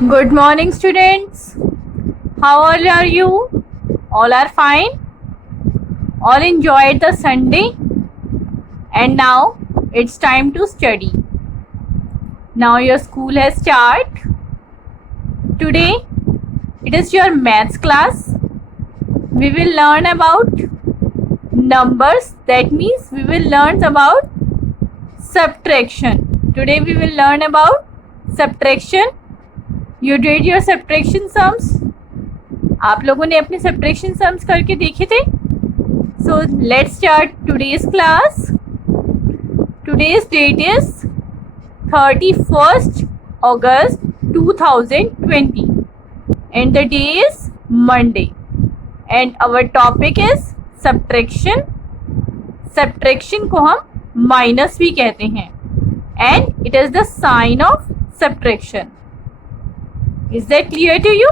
Good morning, students. How all are you? All are fine? All enjoyed the Sunday? And now it's time to study. Now your school has started. Today it is your maths class. We will learn about numbers. That means we will learn about subtraction. Today we will learn about subtraction. You did your subtraction sums? आप लोगों ने अपने subtraction sums करके देखे थे? So let's start today's class. Today's date is 31st August 2020 and the day is Monday and our topic is subtraction. Subtraction को हम minus भी कहते हैं and it is the sign of subtraction. Is that clear to you?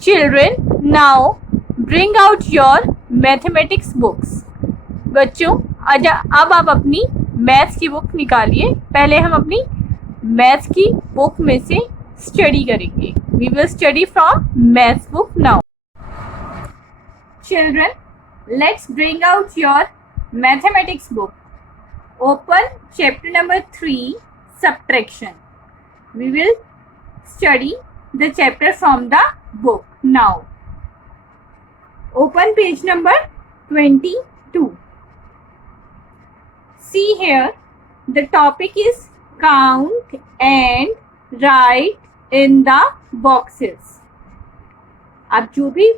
Children, now bring out your mathematics books. बच्चों अब आप अपनी maths की बुक निकालिए. पहले हम अपनी मैथ्स की बुक में से स्टडी करेंगे. We will study from maths book now. Children, let's bring out your mathematics book. Open chapter number 3, subtraction. We will study the chapter from the book now. Open page number 22. See here, the topic is count and write in the boxes. आप जो भी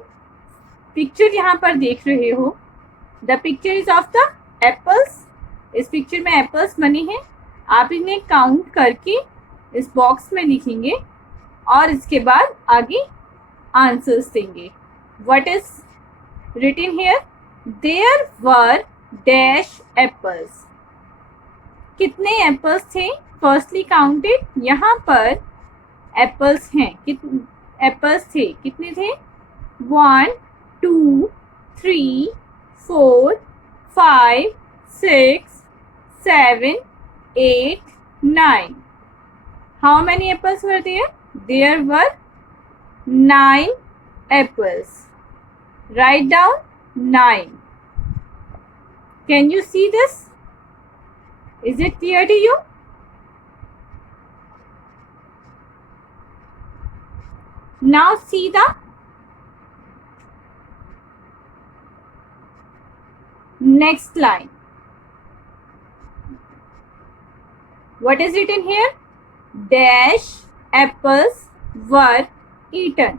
picture यहाँ पर देख रहे हो, the picture is of the apples. इस picture में एप्पल्स बने हैं. आप इन्हें काउंट करके इस बॉक्स में लिखेंगे और इसके बाद आगे आंसर्स देंगे. What is written here? There were dash apples. कितने एप्पल्स थे? Firstly counted. यहाँ पर एप्पल्स हैं. कितने एप्पल्स थे? कितने थे? 1 2 3 4 5 6 7 8 9. How many apples were there? There were 9 apples. Write down 9. Can you see this? Is it clear to you? Now see the next line. What is written here? Dash apples were eaten.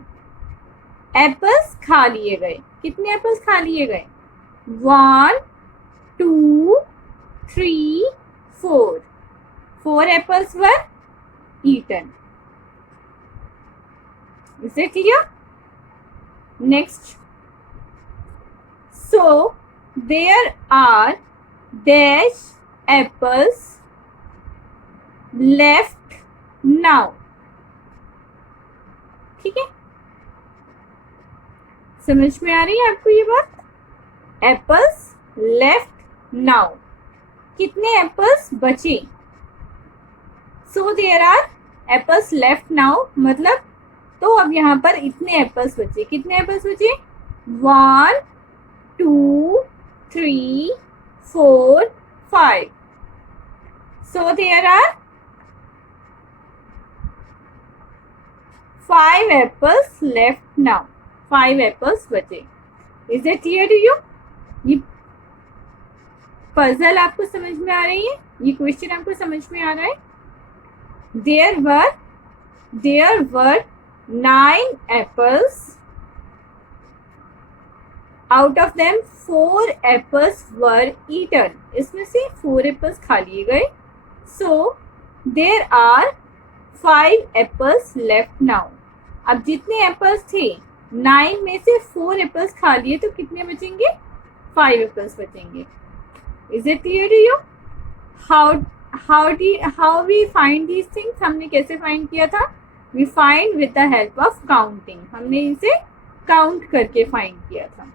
Apples खा लिए गए. कितने apples खा लिए गए? 1 2 3 4. 4 apples were eaten. Is it clear? Next. So there are dash apples left now. ठीक है, समझ में आ रही है आपको ये बात? Apples left now. कितने एप्पल्स बचे? So there are apples left now, मतलब तो अब यहाँ पर इतने एप्पल्स बचे. कितने एप्पल्स बचे? 1 2 3 4 5. So there are 5 apples left now. 5 apples बचे. Is it clear to you? ये पजल आपको समझ में आ रही है? ये क्वेश्चन आपको समझ में आ रहा है? There were 9 apples. Out of them 4 apples were eaten. इसमें से 4 apples खा लिए गए. So there are 5 apples left now. अब जितने एप्पल्स थे 9 में से 4 एप्पल्स खा लिए तो कितने बचेंगे? 5 एप्पल्स बचेंगे. Is it clear to you? How we find these things? हमने कैसे फाइंड किया था? We find with the help of counting. हमने इसे काउंट करके फाइंड किया था.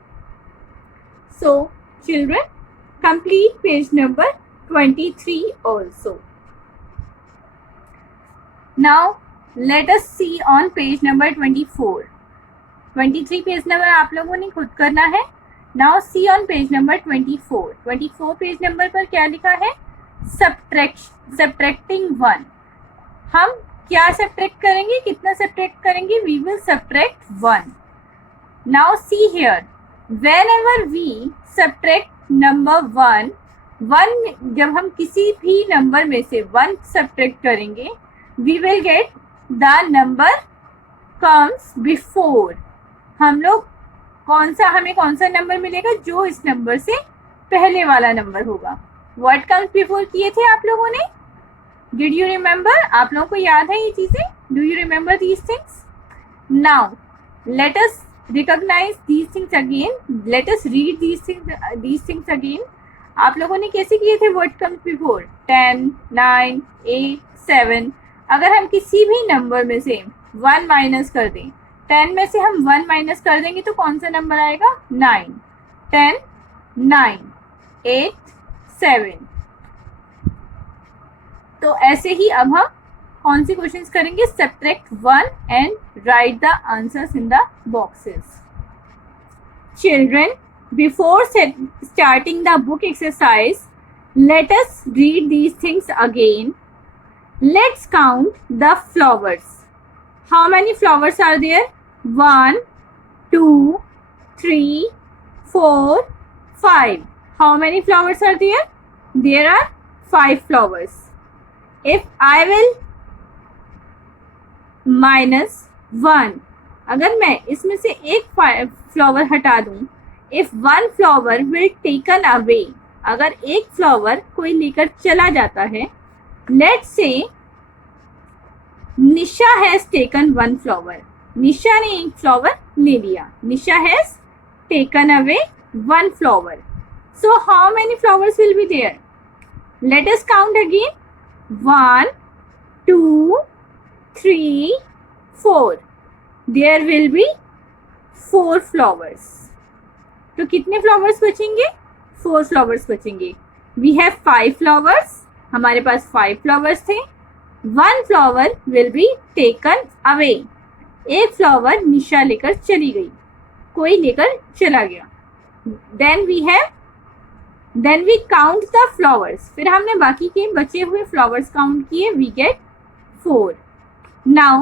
So children, complete page number 23 also. Now let us see on page number 24. 23 page number आप लोगों ने खुद करना है. Now see on page number 24. 24 page number पर क्या लिखा है? सब्ट्रैक्टिंग 1. हम क्या सब्ट्रैक्ट करेंगे? कितना सब्ट्रैक्ट करेंगे? We will subtract 1. Now see here, whenever we subtract number 1, जब हम किसी भी नंबर में से 1 सब्ट्रैक्ट करेंगे, we will get the number comes before. हमें कौन सा नंबर मिलेगा? जो इस नंबर से पहले वाला नंबर होगा. What comes before किए थे आप लोगों ने? Did you remember? आप लोगों को याद है ये चीजें? Do you remember these things? Now let us recognize these things again. Let us read these things again. आप लोगों ने कैसे किए थे? What comes before? 10, 9, 8, 7. अगर हम किसी भी नंबर में से 1 माइनस कर दें, 10 में से हम 1 माइनस कर देंगे तो कौन सा नंबर आएगा? 9. 10, 9, 8, 7. तो ऐसे ही अब हम कौन सी क्वेश्चंस करेंगे? Subtract 1 and right the answers in the boxes. Children, before starting the book exercise, let us read these things again. Let's count the flowers. How many flowers are there? 1, 2, 3, 4, 5. How many flowers are there? There are 5 flowers. If I will -1, अगर मैं इसमें से एक flower हटा दूं, if 1 flower will taken away, अगर एक flower कोई लेकर चला जाता है, let's say Nisha has taken 1 flower. Nisha ने एक फ्लावर ले लिया. Nisha has taken away 1 flower. So how many flowers will be there? Let us count again. 1, 2, 3, 4. There will be 4 flowers. तो कितने फ्लावर्स बचेंगे? 4 फ्लावर्स बचेंगे. We have 5 flowers. हमारे पास 5 फ्लावर्स थे. 1 flower will be taken away. एक flower निशा लेकर चली गई, कोई लेकर चला गया. Then we count the flowers. फिर हमने बाकी के बचे हुए फ्लावर्स काउंट किए. We get 4. Now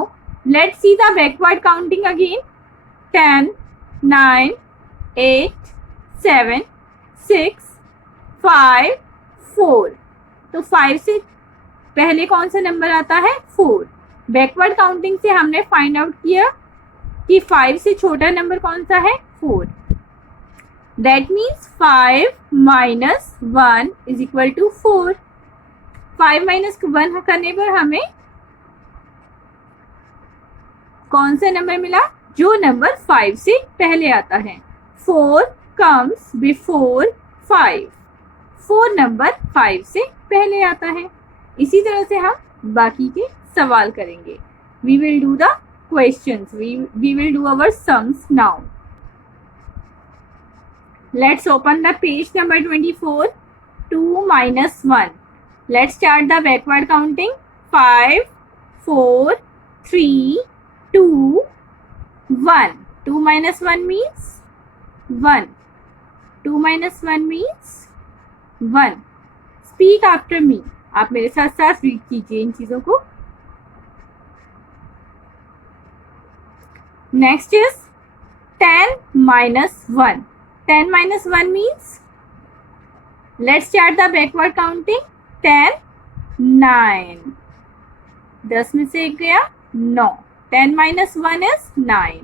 let's see the backward counting again. 10, 9, 8, 7, 6, 5, 4. तो 5 से पहले कौन सा नंबर आता है? 4. बैकवर्ड काउंटिंग से हमने फाइंड आउट किया कि 5 से छोटा नंबर कौन सा है? 4. That means 5 minus 1 is equal to 4. 5 minus 1 करने पर हमें कौन सा नंबर मिला? जो नंबर 5 से पहले आता है. 4 comes before 5. 4 नंबर 5 से पहले आता है. इसी तरह से हम बाकी के सवाल करेंगे. We will do the questions. We will do our sums now. Let's open the page number 24. 2 minus 1. Let's start the backward counting. 5, 4, 3, 2, 1. 2 minus 1 means 1. 2 minus 1 means 1. Speak after me. आप मेरे साथ साथ रीड कीजिए इन चीजों को. Next is 10 minus 1. 10 minus 1 means, let's start the backward counting. 10, 9. 10 में से एक गया 9. 10 minus 1 is 9.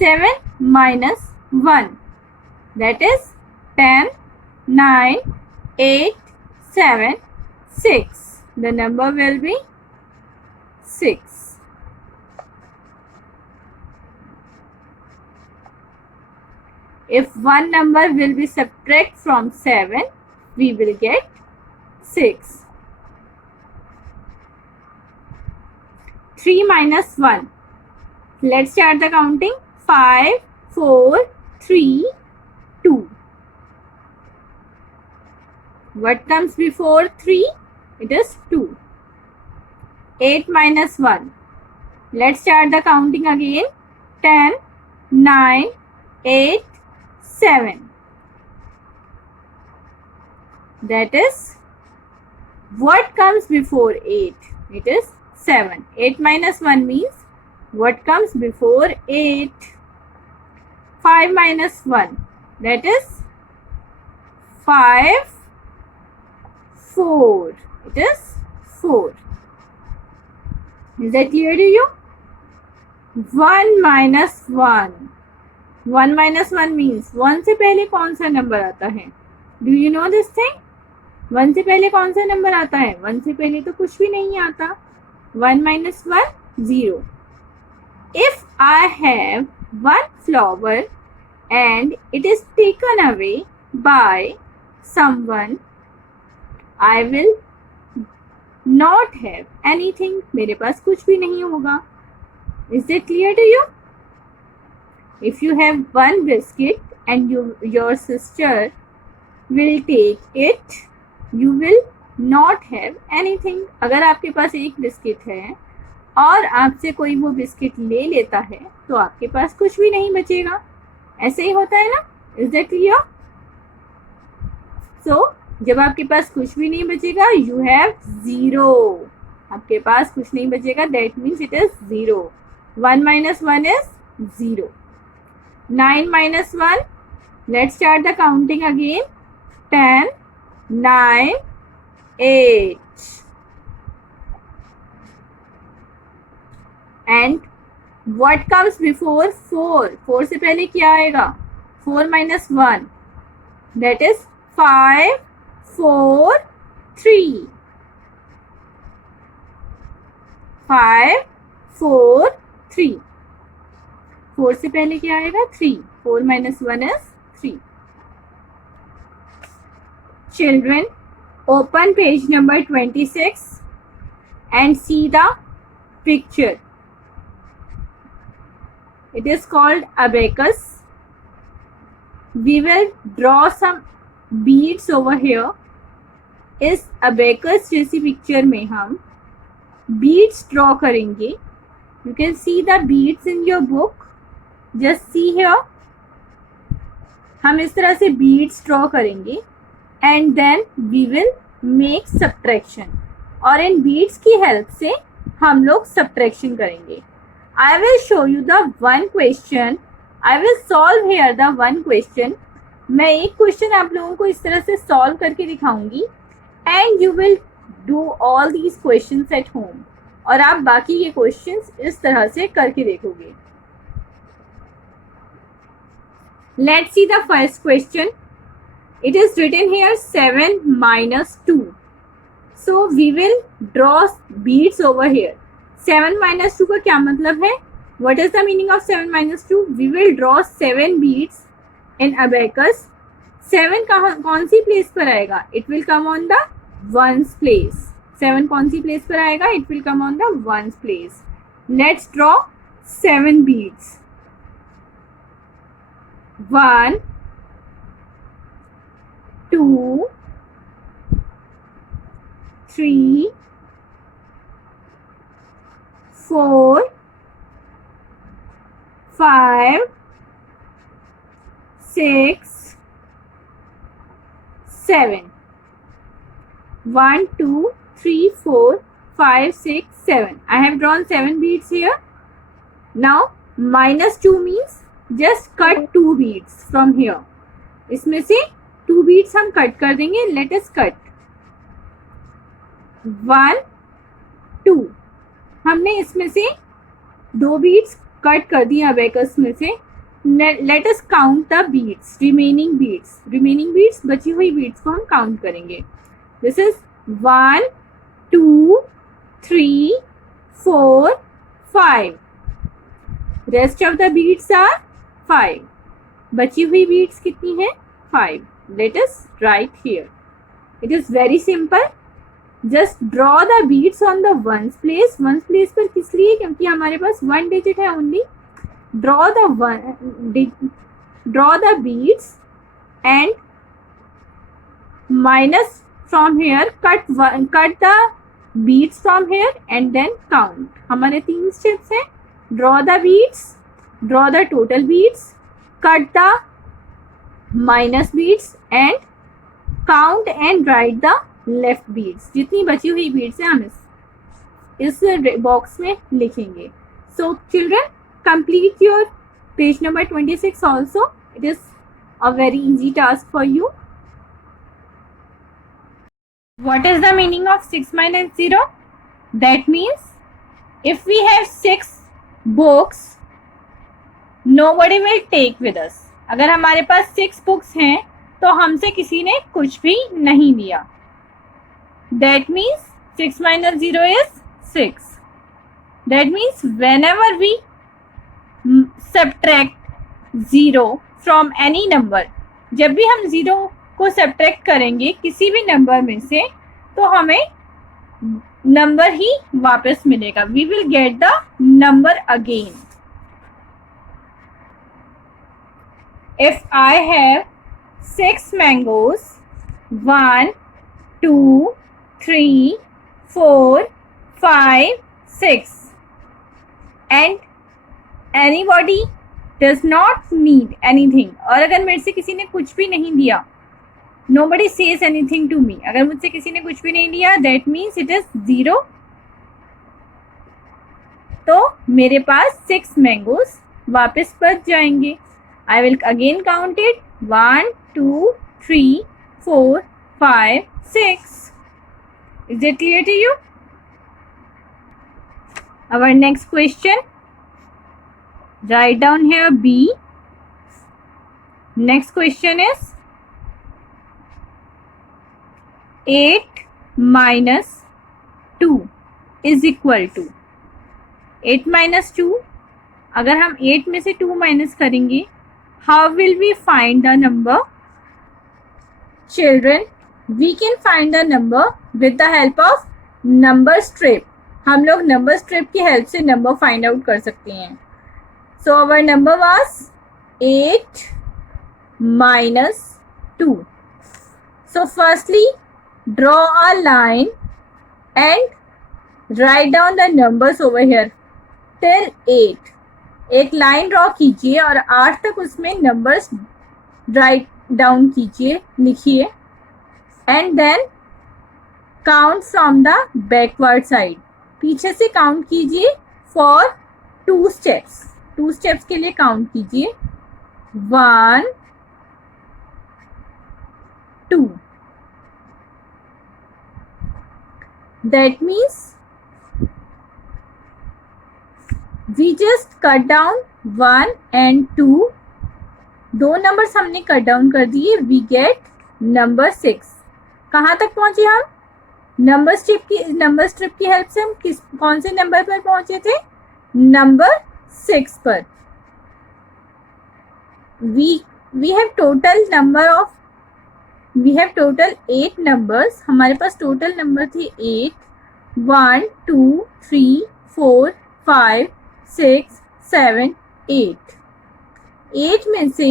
7 minus 1. That is 10, 9, 8, 7, 6. The number will be 6. If one number will be subtract from 7, we will get 6. 3 minus 1. Let's start the counting. 5, 4, 3, 2. What comes before 3? It is 2. 8 minus 1. Let's start the counting again. 10, 9, 8, 7. That is, what comes before 8? It is 7. 8 minus 1 means what comes before 8? 5 minus 1. That is 5, 4. It is 4. Is that clear to you? 1 minus 1. 1 minus 1 means 1 से पहले कौन सा number आता है? Do you know this thing? 1 से पहले कौन सा नंबर आता है? 1 से पहले तो कुछ भी नहीं आता. 1 minus 1, 0. If I have one flower and it is taken away by someone, I will not have anything. मेरे पास कुछ भी नहीं होगा. Is that clear to you? If you have one biscuit and your sister will take it, you will not have anything. अगर आपके पास एक biscuit है और आपसे कोई वो बिस्किट ले लेता है तो आपके पास कुछ भी नहीं बचेगा. ऐसे ही होता है ना? Is that clear? So, जब आपके पास कुछ भी नहीं बचेगा, you have 0. आपके पास कुछ नहीं बचेगा, that means it is 0. 1 minus 1 is 0. 9 minus 1. Let's start the counting again. 10, 9, 8. And what comes before 4? 4 से पहले क्या आएगा? 4 minus 1. That is 5, 4, 3. 5, 4, 3. 4 से पहले क्या आएगा? 3. 4 minus 1 is 3. Children, open page number 26 and see the picture. It is called abacus. We will draw some beads over here. इस abacus जैसी पिक्चर में हम beads draw करेंगे. You can see the beads in your book. Just see here. हम इस तरह से beads draw करेंगे and then we will make subtraction. और इन beads की help से हम लोग subtraction करेंगे. I will show you the one question. I will solve here the one question. मैं एक क्वेश्चन आप लोगों को इस तरह से सॉल्व करके दिखाऊंगी and you will do all these questions at home. और आप बाकी ये क्वेश्चंस इस तरह से करके देखोगे. Let's see the first question. It is written here 7 minus 2. So we will draw beads over here. 7 minus 2 का क्या मतलब है? What is the meaning of 7 minus 2? We will draw 7 beads in abacus. 7 कौन सी प्लेस पर आएगा? It will come on the ones place. 7 कौन सी place पर आएगा? It will come on the ones place. Let's draw 7 beads. 1, 2, 3, 4, 5, 6, 7. 1, 2, 3, 4, 5, 6, 7. I have drawn 7 beads here. Now minus 2 means just cut 2 beads from here. इसमें से 2 beads हम cut कर देंगे. Let us cut. 1, 2. हमने इसमें से 2 beads कट कर दिए abacus में से. Let us count the beads, remaining beads. Remaining beads, बची हुई beads को हम count करेंगे. This is 1, 2, 3, 4, 5. Rest of the beads are 5. बची हुई beads कितनी है? 5. Let us write here. It is very simple. Just draw the beads on the ones place. Ones place पर किस लिए? क्योंकि हमारे पास 1 digit है only. Draw the beads and minus from here. Cut the beads from here and then count. हमारे 3 steps हैं. Draw the beads, draw the total beads, cut the minus beads and count and write the left beads. जितनी बची हुई beads हैं हम इस box में लिखेंगे. So children, complete your page number 26 also. It is a very easy task for you. What is the meaning of 6 minus 0? That means if we have 6 books, nobody will take with us. अगर हमारे पास 6 books हैं तो हमसे किसी ने कुछ भी नहीं लिया. That means 6 minus 0 is 6. That means whenever we subtract 0 from any number, जब भी हम 0 को सब्ट्रैक्ट करेंगे किसी भी नंबर में से तो हमें नंबर ही वापस मिलेगा. We will get the number again. If I have 6 mangoes, 1, 2, 3, 4, 5, 6, and anybody does not need anything, और अगर मेरे से किसी ने कुछ भी नहीं दिया, nobody says anything to me, अगर मुझसे किसी ने कुछ भी नहीं लिया, that means it is 0. तो मेरे पास 6 मैंगोज वापस बच जाएंगे. I will again count it. 1, 2, 3, 4, 5, 6. Is it clear to you? Our next question. Write down here B. Next question is 8 minus 2 is equal to 8 minus 2. अगर हम 8 में से 2 माइनस करेंगे, how will we find the number? Children, we can find the number with the help of number strip. हम लोग number strip की help से number find out कर सकते हैं. So our number was 8 minus 2. So firstly, draw a line and write down the numbers over here till 8. एक line draw कीजिए और 8 तक उसमें नंबर्स राइट डाउन कीजिए, लिखिए, and then count from the backward side. पीछे से काउंट कीजिए फॉर 2 स्टेप्स. 2 स्टेप्स के लिए काउंट कीजिए. 1, 2. That means we just cut down 1 and 2. 2 numbers हमने कट डाउन कर दिए. we get number 6. कहाँ तक पहुंचे हम? नंबर स्ट्रिप की हेल्प से हम कौन से नंबर पर पहुंचे थे? नंबर 6 पर. we have total 8 numbers. हमारे पास टोटल नंबर थे 8. 1, 2, 3, 4, 5, 6, 7, 8. 8 में से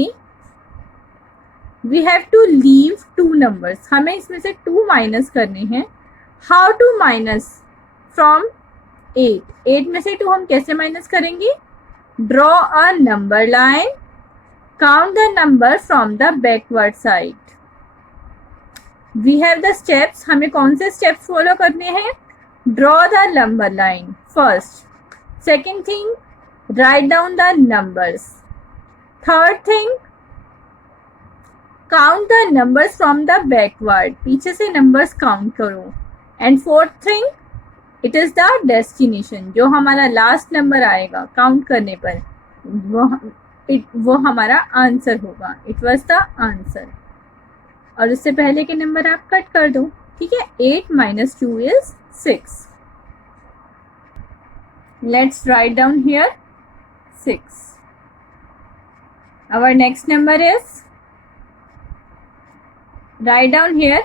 we have to leave 2 numbers. हमें इसमें से 2 माइनस करने हैं. How to minus from 8? 8 में से 2 हम कैसे माइनस करेंगे? Draw a number line. Count the number from the backward side. We have the steps. हमें कौन से steps फॉलो करने हैं? Draw the number line first. Second thing, write down the numbers. Third thing, count the numbers from the backward. पीछे से numbers count करो. And fourth thing, it is the destination. जो हमारा last number आएगा count करने पर, वो हमारा आंसर होगा. It was the answer. और उससे पहले के नंबर आप कट कर दो. ठीक है. 8 minus 2 is 6. Let's write down here 6. Our next number is, write down here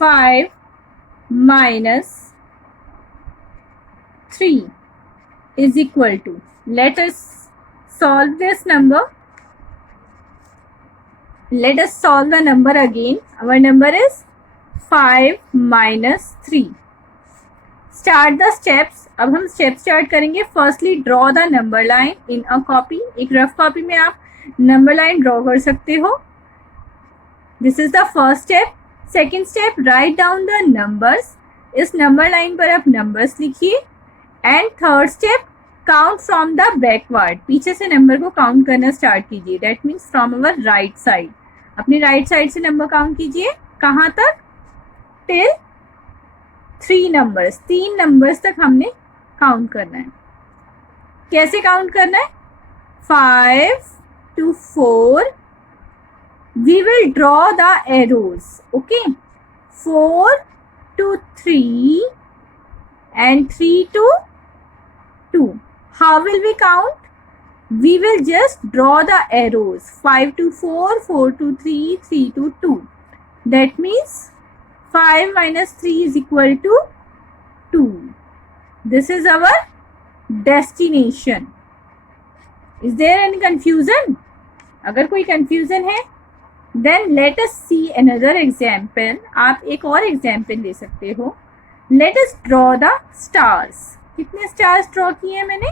5 minus 3 is equal to. Let us solve this number. Let us solve the number again. Our number is 5 minus 3. Start the steps. अब हम step start करेंगे. Firstly draw the number line in a copy. एक rough copy में आप number line draw कर सकते हो. This is the first step. Second step, write down the numbers. इस नंबर लाइन पर आप नंबर्स लिखिए. And third step, count from the backward. पीछे से नंबर को काउंट करना स्टार्ट कीजिए. That means from our right side. अपनी राइट साइड से नंबर काउंट कीजिए. कहाँ तक? Till 3 numbers. 3 नंबर्स तक हमने काउंट करना है. कैसे काउंट करना है? 5 to 4. We will draw the arrows. Okay. 4 to 3 and 3 to 2. How will we count? We will just draw the arrows. 5 to 4, 4 to 3, 3 to 2. That means 5 minus 3 is equal to 2. This is our destination. Is there any confusion? अगर कोई confusion है, then let us see another example. आप एक और example ले सकते हो. Let us draw the stars. कितने stars draw किए हैं मैंने?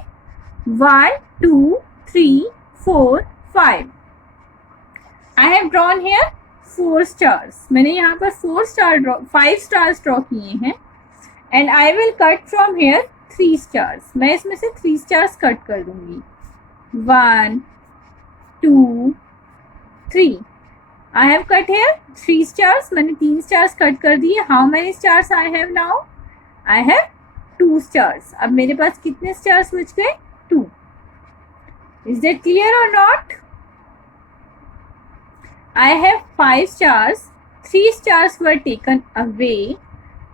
1, 2, 3, 4, 5. I have drawn here 4 stars. मैंने यहाँ पर 5 stars draw किए हैं. And I will cut from here 3 stars. मैं इसमें से 3 stars cut कर दूंगी. 1, 2, 3. I have cut here 3 stars. मैंने 3 stars cut कर दिए. How many stars I have now? I have 2 stars. अब मेरे पास कितने stars बच गए? 2. Is that clear or not? I have 5 stars. 3 stars were taken away.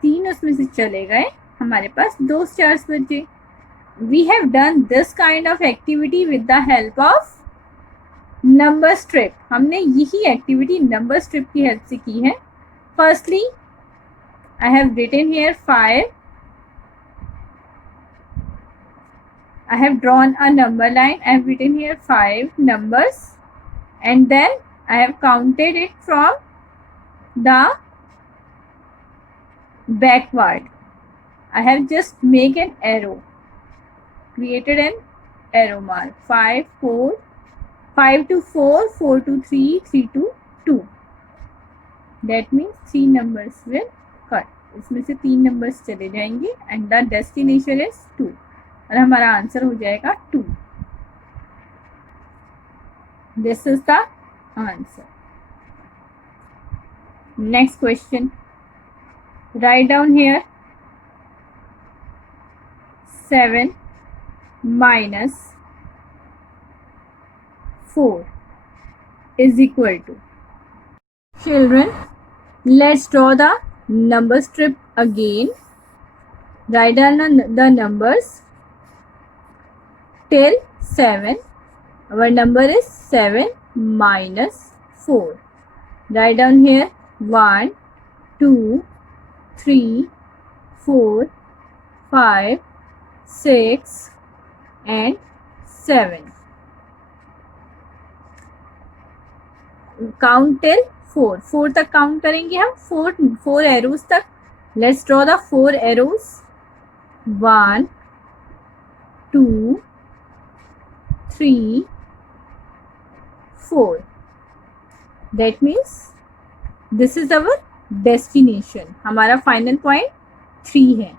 3 उसमें से चले गए. हमारे पास 2 stars बचे. We have done this kind of activity with the help of number strip. हमने यही एक्टिविटी नंबर स्ट्रिप की हेल्प से की है. Firstly I have written here 5. I have drawn a number line. I have written here 5 numbers and then I have counted it from the backward. I have just made an arrow, created an arrow mark. 5, 4, 5 to 4, 4 to 3, 3 to 2. That means 3 numbers will cut. इसमें से 3 numbers चले जाएंगे and the destination is 2. और हमारा answer हो जाएगा 2. This is the answer. Next question. Write down here 7 minus 4 is equal to. Children, let's draw the number strip again. Write down the numbers till 7. Our number is 7 minus 4. Write down here 1, 2, 3, 4, 5, 6 and 7. Count till 4. 4 तक count करेंगे हम. 4 arrows तक. Let's draw the 4 arrows. 1, 2, 3, 4. That means this is our destination. हमारा final point 3 है.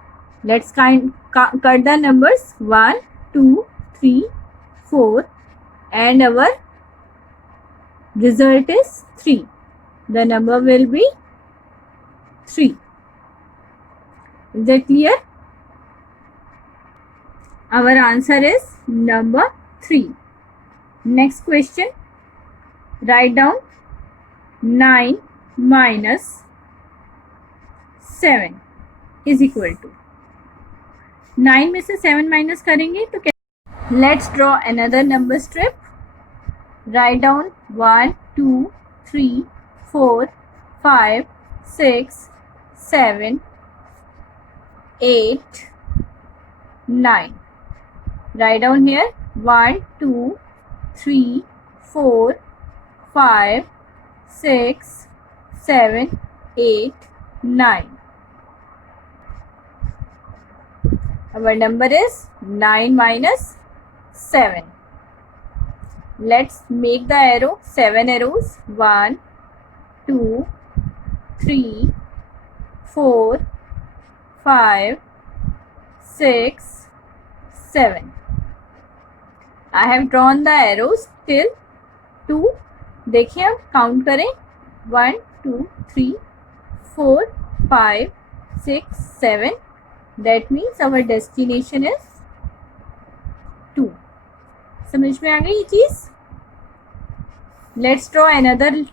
Let's cut the numbers 1, 2, 3, 4 and our result is 3. The number will be 3. Is that clear? Our answer is number 3. Next question. Write down 9 minus 7 is equal to. 9 में से 7 minus करेंगे तो क्या? Let's draw another number strip. Write down 1, 2, 3, 4, 5, 6, 7, 8, 9. Write down here 1, 2, 3, 4, 5, 6, 7, 8, 9. Our number is 9 minus 7. Let's make the arrow 7 arrows. 1, 2, 3, 4, 5, 6, 7. I have drawn the arrows till 2. देखिए अब count करें 1, 2, 3, 4, 5, 6, 7. That means our destination is 2. समझ में आ गई ये चीज? Let's draw another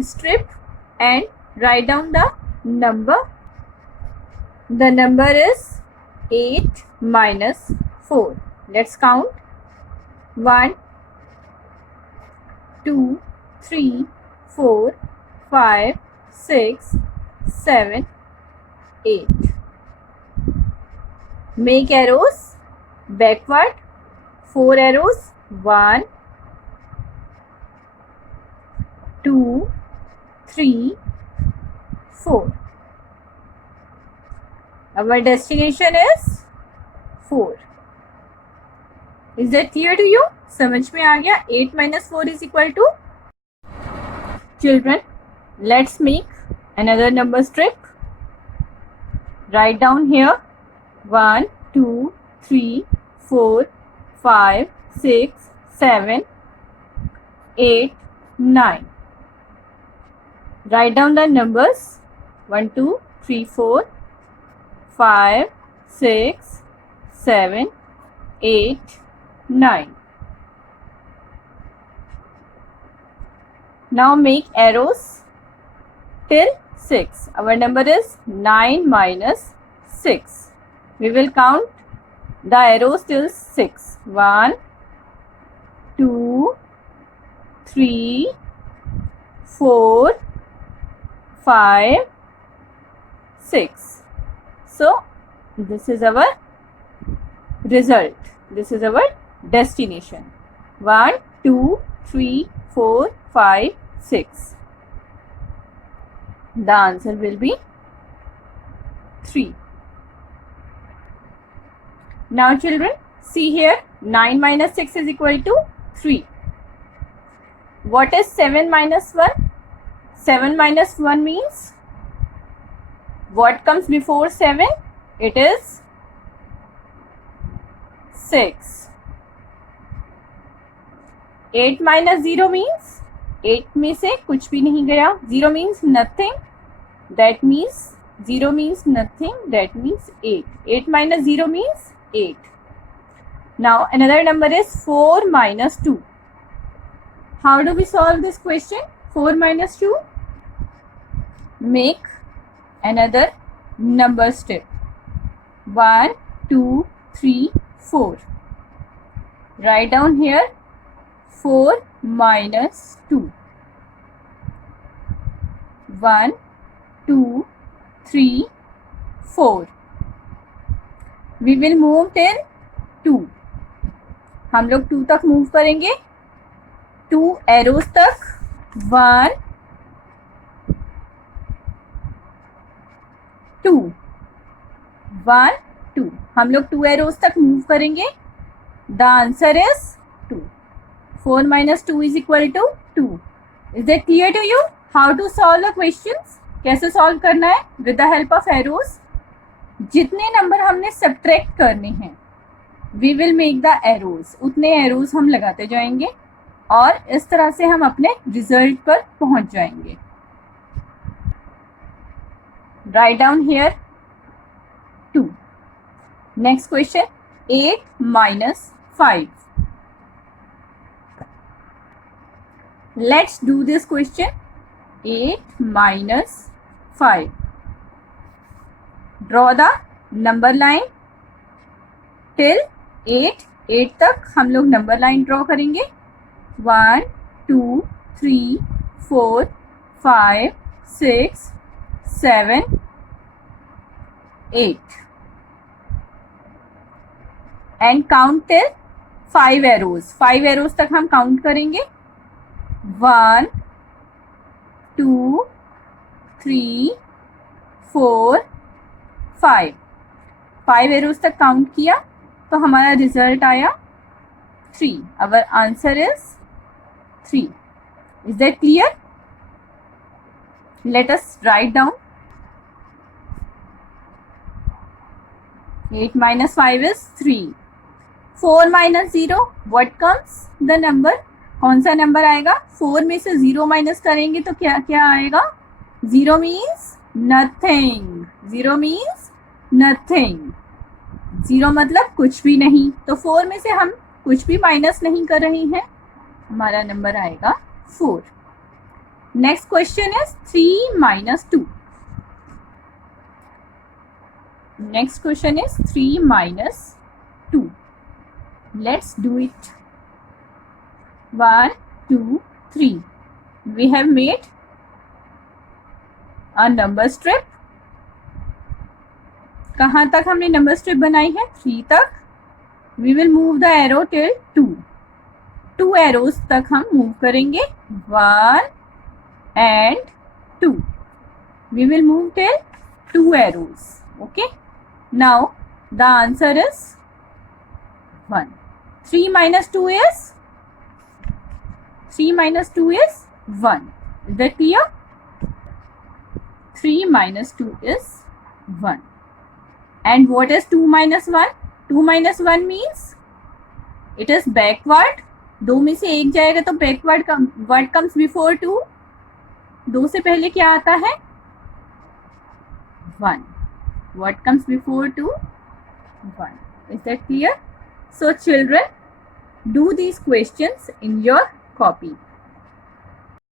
strip and write down the number. The number is 8 minus 4. Let's count. 1, 2, 3, 4, 5, 6, 7, 8. Make arrows backward. 4 arrows. 1, 2, 3, 4. Our destination is 4. Is that clear to you? समझ में आ गया? 8 minus 4 is equal to? Children, let's make another number strip. Write down here 1, 2, 3, 4, 5, 6, 7, 8, 9. Write down the numbers 1, 2, 3, 4, 5, 6, 7, 8, 9. Now make arrows till 6. Our number is 9 minus 6. We will count the arrows till 6. 1, 2, 3, 4, 5, 6. So this is our result. This is our destination. 1, 2, 3, 4, 5, 6. The answer will be 3. Now children, see here 9 minus 6 is equal to 3. What is 7 minus 1? 7 minus 1 means what comes before 7? It is 6. 8 minus 0 means 8 में से कुछ भी नहीं गया. 0 means nothing. That means 0 means nothing. That means 8. 8 minus 0 means 8. Now another number is 4 minus 2. How do we solve this question? 4 minus 2. Make another number strip. 1, 2, 3, 4. Write down here 4 minus 2. 1, 2, 3, 4. We will move till 2. हम लोग 2 तक move करेंगे. 2 arrows तक. 1, 2. 1, 2. हम लोग 2 arrows तक move करेंगे. The answer is 2. 4 minus 2 is equal to 2. Is that clear to you? How to solve the questions? कैसे सॉल्व करना है? With the help of arrows. जितने नंबर हमने सब्ट्रैक्ट करने हैं, we will make the arrows. उतने arrows हम लगाते जाएंगे और इस तरह से हम अपने रिजल्ट पर पहुंच जाएंगे. Write down here 2. Next question 8 minus 5. Let's do this question. 8 minus 5. Draw the number line till 8. 8 तक हम लोग नंबर लाइन ड्रॉ करेंगे. 1, 2, 3, 4, 5, 6, 7, 8. And count till 5 arrows. 5 arrows तक हम काउंट करेंगे. 1, 2 3 4 5 5 एरोज तक काउंट किया तो हमारा रिजल्ट आया 3. Our answer is 3. Is that clear? Let us write down. 8 minus 5 is 3. 4 minus 0, what comes the number? कौन सा नंबर आएगा? 4 में से 0 माइनस करेंगे तो क्या क्या आएगा? 0 means nothing. 0 means nothing. 0 मतलब कुछ भी नहीं. तो 4 में से हम कुछ भी माइनस नहीं कर रहे हैं, हमारा नंबर आएगा 4. Next question is 3 minus 2. Next question is 3 minus 2. Let's do it. 1 2 3. We have made a number strip. कहाँ तक हमने नंबर स्ट्रिप बनाई है? 3 तक. We will move the arrow till 2. 2 arrows तक हम मूव करेंगे. 1 and 2. We will move till 2 arrows. Okay. Now the answer is 1. 3 minus 2 is 1. Is that clear? 3 minus 2 is 1. And what is 2 minus 1? 2 minus 1 means it is backward. 2 में से एक जाएगा तो backward what comes before 2? 2 से पहले क्या आता है? 1. What comes before 2? 1. Is that clear? So children, do these questions in your copy.